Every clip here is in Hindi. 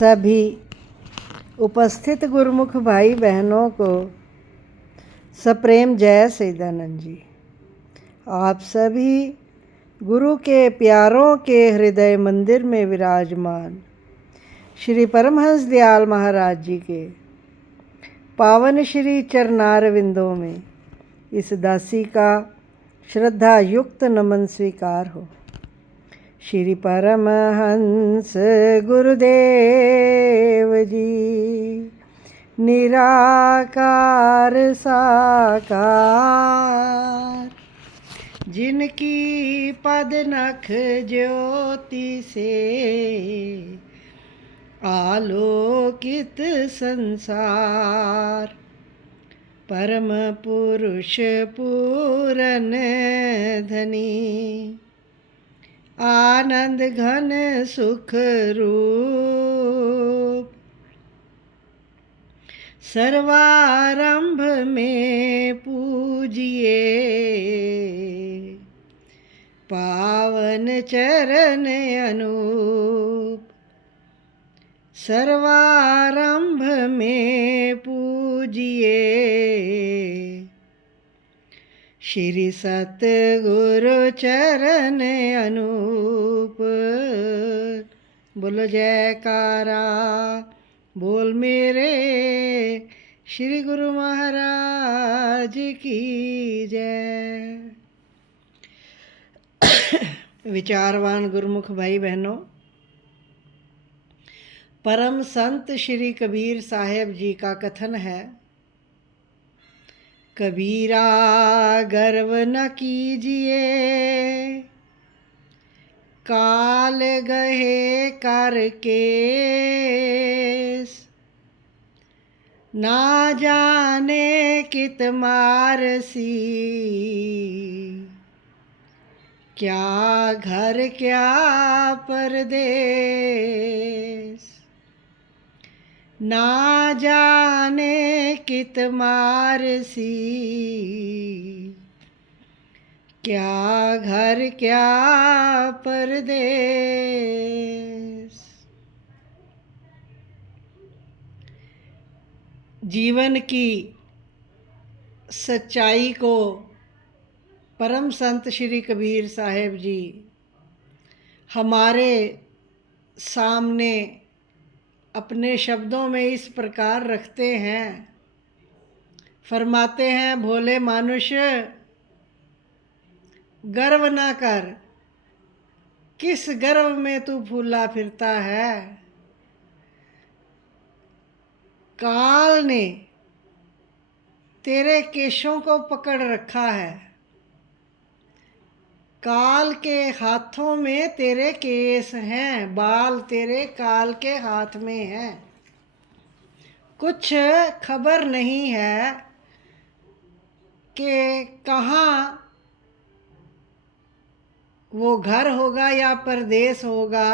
सभी उपस्थित गुरुमुख भाई बहनों को सप्रेम जय सच्चिदानंद जी। आप सभी गुरु के प्यारों के हृदय मंदिर में विराजमान श्री परमहंस दयाल महाराज जी के पावन श्री चरणारविंदों में इस दासी का श्रद्धा युक्त नमन स्वीकार हो। श्री परमहंस गुरुदेव जी निराकार साकार, जिनकी पद नख ज्योति से आलोकित संसार, परम पुरुष पूरन धनी आनंद घन सुख रूप, सर्वारंभ में पूजिए पावन चरण अनूप, सर्वारंभ में पूजिए श्री सतगुरु चरण अनूप। बोलो जयकारा बोल मेरे श्री गुरु महाराज की जय। विचारवान गुरुमुख भाई बहनों, परम संत श्री कबीर साहेब जी का कथन है, कबीरा गर्व न कीजिए काल गहे कर केस, ना जाने कित मारसी क्या घर क्या परदेस, ना जाने कित मारसी क्या घर क्या परदेस। जीवन की सच्चाई को परम संत श्री कबीर साहेब जी हमारे सामने अपने शब्दों में इस प्रकार रखते हैं, फरमाते हैं, भोले मानुष्य गर्व ना कर, किस गर्व में तू फूला फिरता है। काल ने तेरे केशों को पकड़ रखा है, काल के हाथों में तेरे केस हैं, बाल तेरे काल के हाथ में हैं। कुछ खबर नहीं है कि कहाँ वो घर होगा या परदेश होगा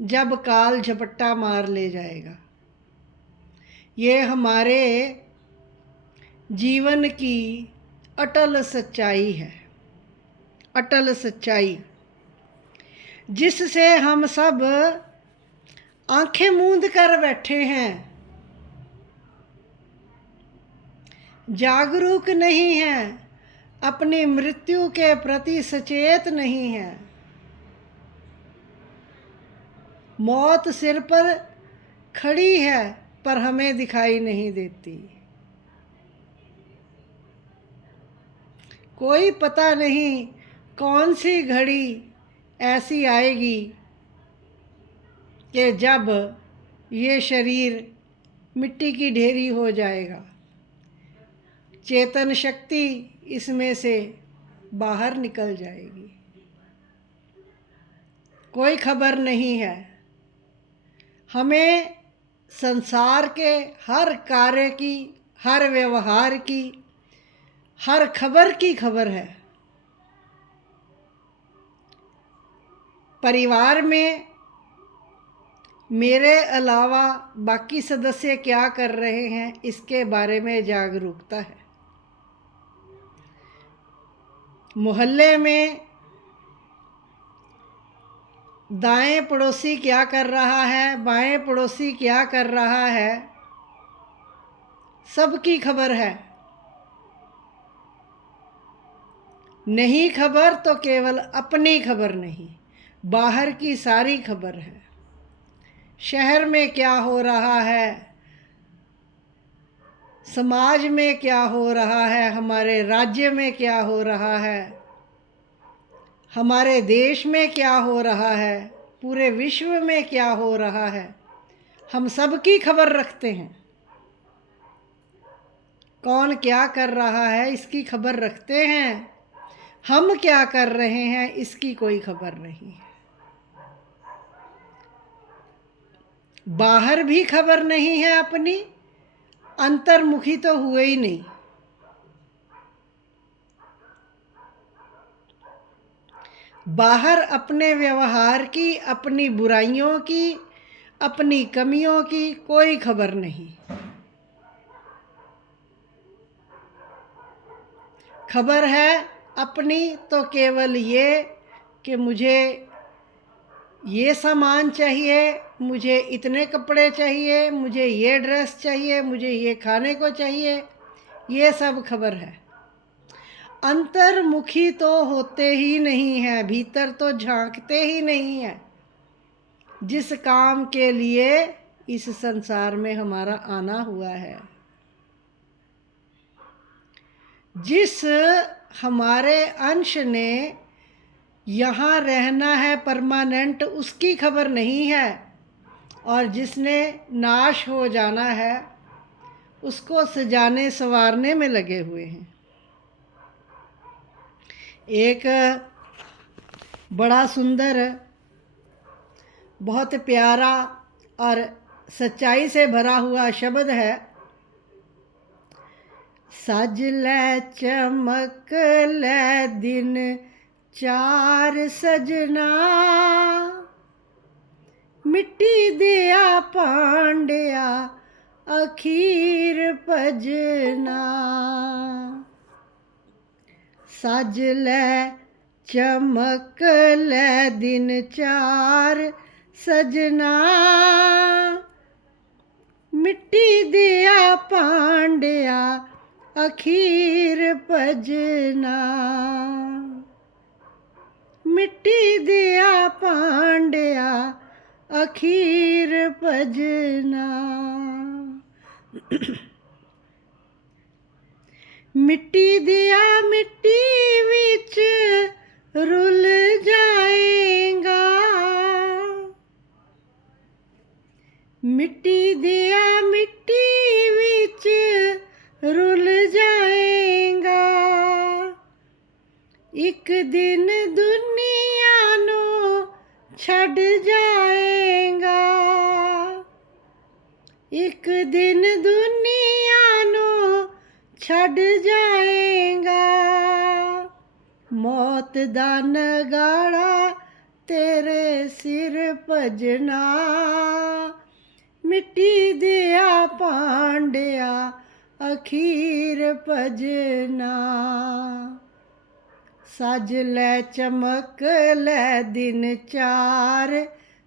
जब काल झपट्टा मार ले जाएगा। ये हमारे जीवन की अटल सच्चाई है, अटल सच्चाई जिससे हम सब आंखें मूंद कर बैठे हैं, जागरूक नहीं हैं, अपनी मृत्यु के प्रति सचेत नहीं हैं। मौत सिर पर खड़ी है पर हमें दिखाई नहीं देती। कोई पता नहीं कौन सी घड़ी ऐसी आएगी कि जब ये शरीर मिट्टी की ढेरी हो जाएगा, चेतन शक्ति इसमें से बाहर निकल जाएगी। कोई खबर नहीं है। हमें संसार के हर कार्य की, हर व्यवहार की, हर खबर की खबर है। परिवार में मेरे अलावा बाकी सदस्य क्या कर रहे हैं इसके बारे में जागरूकता है। मोहल्ले में दाएं पड़ोसी क्या कर रहा है, बाएं पड़ोसी क्या कर रहा है, सबकी खबर है। नहीं खबर तो केवल अपनी खबर नहीं, बाहर की सारी खबर है। शहर में क्या हो रहा है, समाज में क्या हो रहा है, हमारे राज्य में क्या हो रहा है, हमारे देश में क्या हो रहा है, पूरे विश्व में क्या हो रहा है, हम सबकी खबर रखते हैं। कौन क्या कर रहा है इसकी खबर रखते हैं, हम क्या कर रहे हैं इसकी कोई खबर नहीं है। बाहर भी खबर नहीं है अपनी, अंतर्मुखी तो हुए ही नहीं। बाहर अपने व्यवहार की, अपनी बुराइयों की, अपनी कमियों की कोई खबर नहीं। खबर है अपनी तो केवल ये कि मुझे ये सामान चाहिए, मुझे इतने कपड़े चाहिए, मुझे ये ड्रेस चाहिए, मुझे ये खाने को चाहिए, ये सब खबर है। अंतर्मुखी तो होते ही नहीं है, भीतर तो झांकते ही नहीं है। जिस काम के लिए इस संसार में हमारा आना हुआ है, जिस हमारे अंश ने यहाँ रहना है परमानेंट, उसकी खबर नहीं है। और जिसने नाश हो जाना है उसको सजाने संवारने में लगे हुए हैं। एक बड़ा सुंदर, बहुत प्यारा और सच्चाई से भरा हुआ शब्द है, सज लै चमक लै दिन चार सजना, मिट्टी दिया पांडिया अखीर भजना। सज लै चमक लै दिन चार सजना, मिट्टी दिया पांडिया अखीर भजना। मिट्टी दिया पांडिया अखीर भजना। मिट्टी दिया मिट्टी विच रुल जाएगा, मिट्टी दिया मिट्टी विच रुल जाएगा। एक दिन दुनिया नो छड़ जाएगा, एक दिन दुनिया नो छड़ जाएगा। मौत दा नगाड़ा तेरे सिर भजना, मिट्टी दिया पांडिया अखीर भजना। सज लै चमक लै दिन चार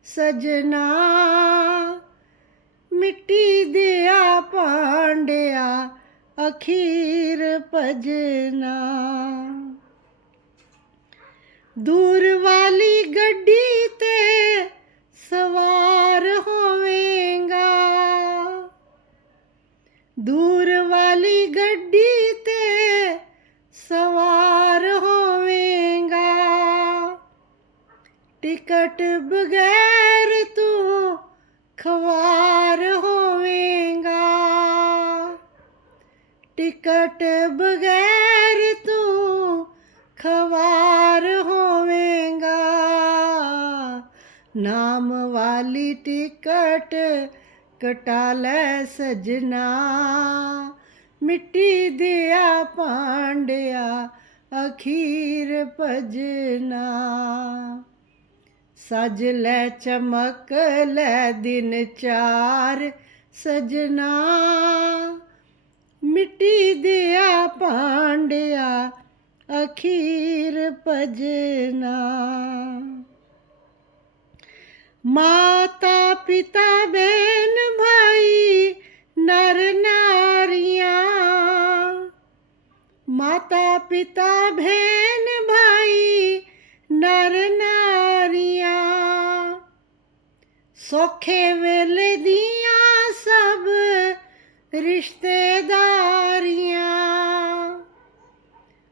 सजना, मिट्टी दिया पांडिया अखीर भजना। दूर वाली गड्डी ते सवार होवेगा, दूर वाली गड्डी ते सवार होवेगा। टिकट बगैर तू ख्वार होवेगा, टिकट बगैर तू ख्वार होवेगा। नाम वाली टिकट कटा लै सजना, मिट्टी दिया पांडिया अखीर भजना। सज लै चमक लै दिन चार सजना, मिट्टी दिया पांडिया अखीर भजना। माता पिता बहन भाई नर नारियां, माता पिता बहन भाई नर नारियां, सौखे वेले दियां सब रिश्तेदारियां,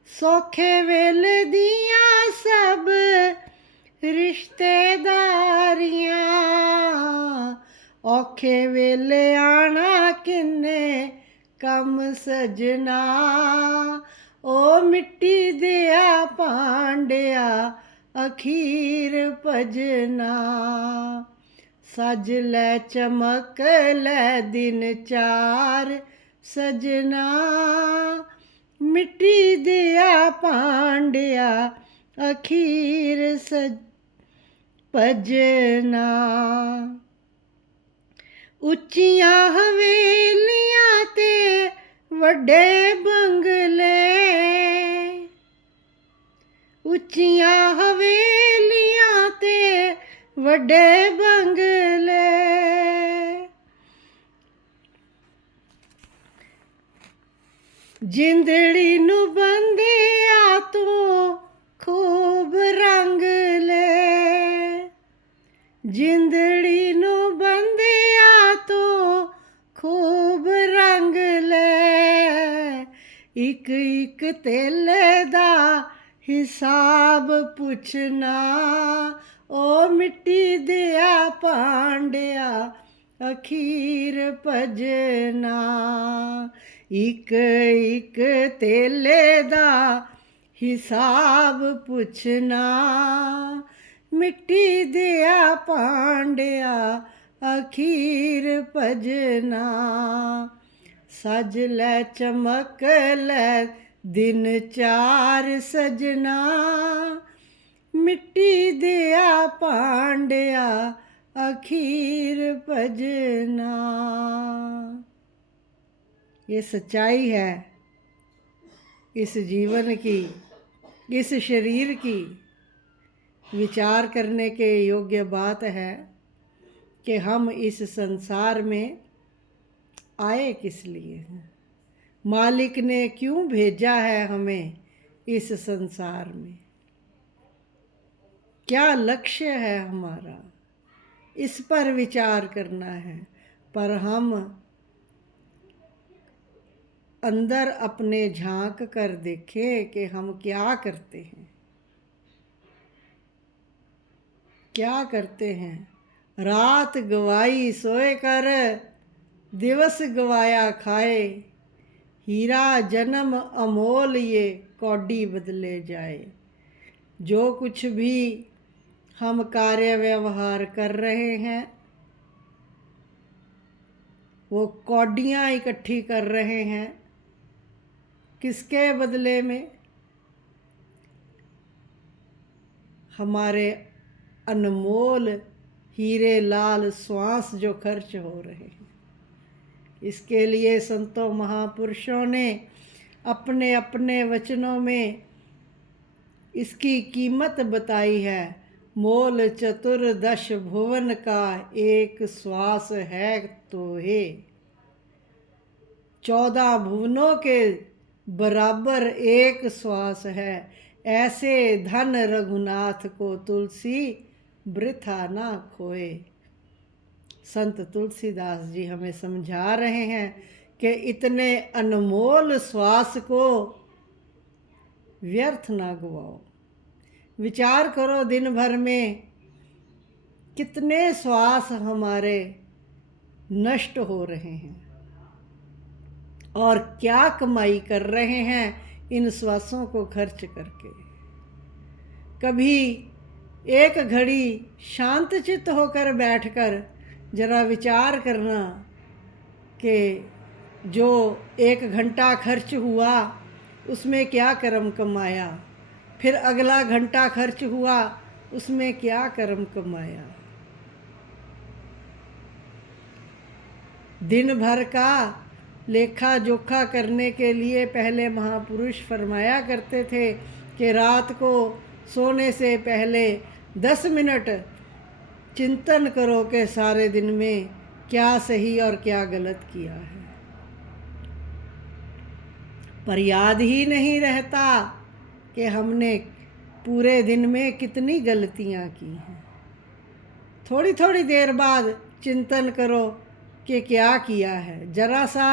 सौखे वेले दियां सब रिश्तेदारियां, औखे वेले आना किन्ने कम सजना, ओ मिट्टी दिया भांडिया अखीर भजना, सज लै चमक लै दिन चार सजना, मिट्टी दिया भांडिया अखीर भजना, उच्चियां हवेलियां ते वड्डे बंगले, उच्चियां हवेलियां ते वड्डे बंगले, जिंदड़ी नू बंदिया तू खूब रंग ले, जिंदड़ी नू बंदिया तू खूब रंग ले, इक इक तेले दा हिसाब पुछना, ओ मिट्टी दिया भांडिया अखीर भजना, इक इक तेले दा हिसाब पुछना, मिट्टी दिया भांडिया अखीर भजना, सज लै चमक लै दिन चार सजना, मिट्टी दिया भांडिया अखीर भजना। ये सच्चाई है इस जीवन की, इस शरीर की। विचार करने के योग्य बात है कि हम इस संसार में आए किस लिए हैं, मालिक ने क्यों भेजा है हमें इस संसार में, क्या लक्ष्य है हमारा, इस पर विचार करना है। पर हम अंदर अपने झांक कर देखें कि हम क्या करते हैं, क्या करते हैं। रात गवाई सोए कर, दिवस गवाया खाए, हीरा जन्म अमोल ये कौडी बदले जाए। जो कुछ भी हम कार्य व्यवहार कर रहे हैं वो कौडियाँ इकट्ठी कर रहे हैं, किसके बदले में? हमारे अनमोल हीरे लाल श्वास जो खर्च हो रहे हैं। इसके लिए संतों महापुरुषों ने अपने अपने वचनों में इसकी कीमत बताई है। मोल चतुर्दश भुवन का एक श्वास है तो है, 14 भुवनों के बराबर एक श्वास है। ऐसे धन रघुनाथ को तुलसी वृथा ना खोए। संत तुलसीदास जी हमें समझा रहे हैं कि इतने अनमोल श्वास को व्यर्थ ना गवाओ। विचार करो दिन भर में कितने श्वास हमारे नष्ट हो रहे हैं और क्या कमाई कर रहे हैं इन श्वासों को खर्च करके। कभी एक घड़ी शांत चित्त होकर बैठकर जरा विचार करना कि जो 1 घंटा खर्च हुआ उसमें क्या कर्म कमाया, फिर अगला घंटा खर्च हुआ उसमें क्या कर्म कमाया। दिन भर का लेखा जोखा करने के लिए पहले महापुरुष फरमाया करते थे कि रात को सोने से पहले 10 मिनट चिंतन करो कि सारे दिन में क्या सही और क्या गलत किया है, पर याद ही नहीं रहता कि हमने पूरे दिन में कितनी गलतियां की हैं। थोड़ी थोड़ी देर बाद चिंतन करो कि क्या किया है। जरा सा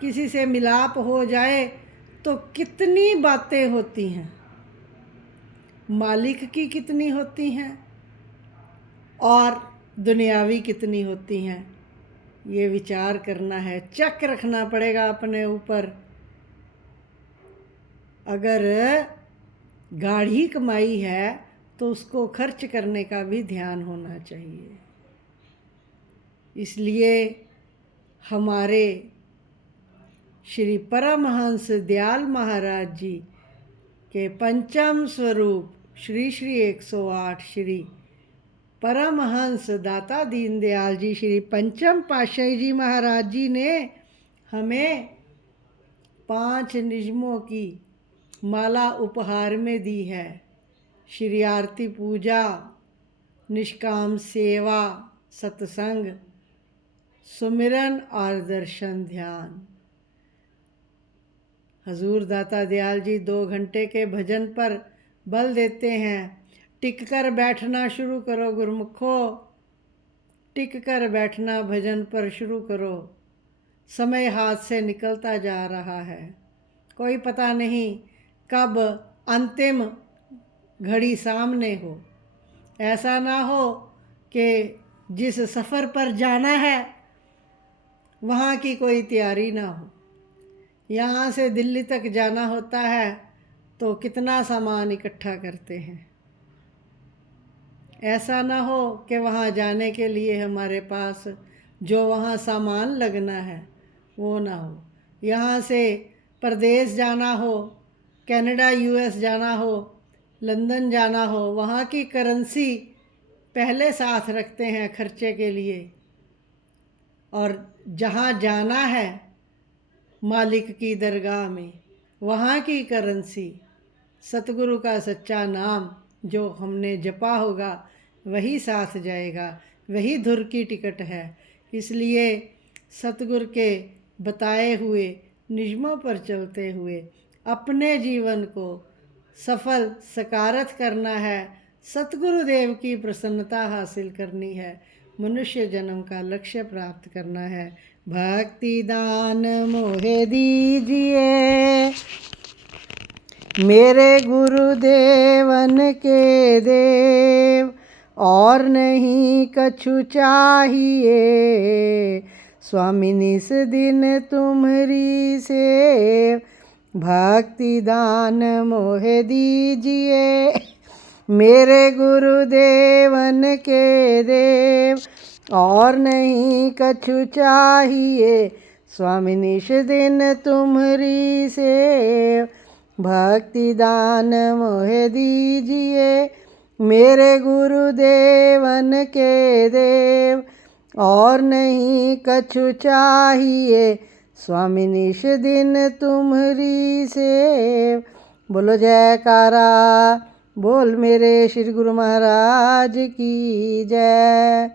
किसी से मिलाप हो जाए तो कितनी बातें होती हैं, मालिक की कितनी होती हैं और दुनियावी कितनी होती हैं। ये विचार करना है, चेक रखना पड़ेगा अपने ऊपर। अगर गाढ़ी कमाई है तो उसको खर्च करने का भी ध्यान होना चाहिए। इसलिए हमारे श्री परमहंस दयाल महाराज जी के पंचम स्वरूप श्री श्री 108 श्री परमहंस दाता दीनदयाल जी श्री पंचम पातशाही जी महाराज जी ने हमें 5 नियमों की माला उपहार में दी है। श्री आरती पूजा, निष्काम सेवा, सत्संग, सुमिरन और दर्शन ध्यान। हजूर दाता दयाल जी 2 घंटे के भजन पर बल देते हैं। टिक कर बैठना शुरू करो गुरमुखो, टिक कर बैठना भजन पर शुरू करो। समय हाथ से निकलता जा रहा है, कोई पता नहीं कब अंतिम घड़ी सामने हो। ऐसा ना हो कि जिस सफ़र पर जाना है वहाँ की कोई तैयारी ना हो। यहाँ से दिल्ली तक जाना होता है तो कितना सामान इकट्ठा करते हैं। ऐसा ना हो कि वहाँ जाने के लिए हमारे पास जो वहाँ सामान लगना है वो ना हो। यहाँ से प्रदेश जाना हो, कनाडा यूएस जाना हो, लंदन जाना हो, वहाँ की करेंसी पहले साथ रखते हैं खर्चे के लिए। और जहाँ जाना है मालिक की दरगाह में, वहाँ की करेंसी, सतगुरु का सच्चा नाम जो हमने जपा होगा वही साथ जाएगा, वही धुर की टिकट है। इसलिए सतगुरु के बताए हुए नियमों पर चलते हुए अपने जीवन को सफल सकारत करना है, सतगुरुदेव की प्रसन्नता हासिल करनी है, मनुष्य जन्म का लक्ष्य प्राप्त करना है। भक्ति दान मोहे दीजिए मेरे गुरुदेवन के देव, और नहीं कछु चाहिए स्वामी निस दिन तुम्हारी सेव। भक्ति दान मोहे दीजिए मेरे गुरुदेवन के देव, और नहीं कछु चाहिए स्वामी निस दिन तुम्हारी सेव। भक्ति दान मोहे दीजिए मेरे गुरुदेवन के देव, और नहीं कछु चाहिए स्वामी निस दिन तुम्हारी सेव। बोलो जयकारा, बोल मेरे श्री गुरु महाराज की जय।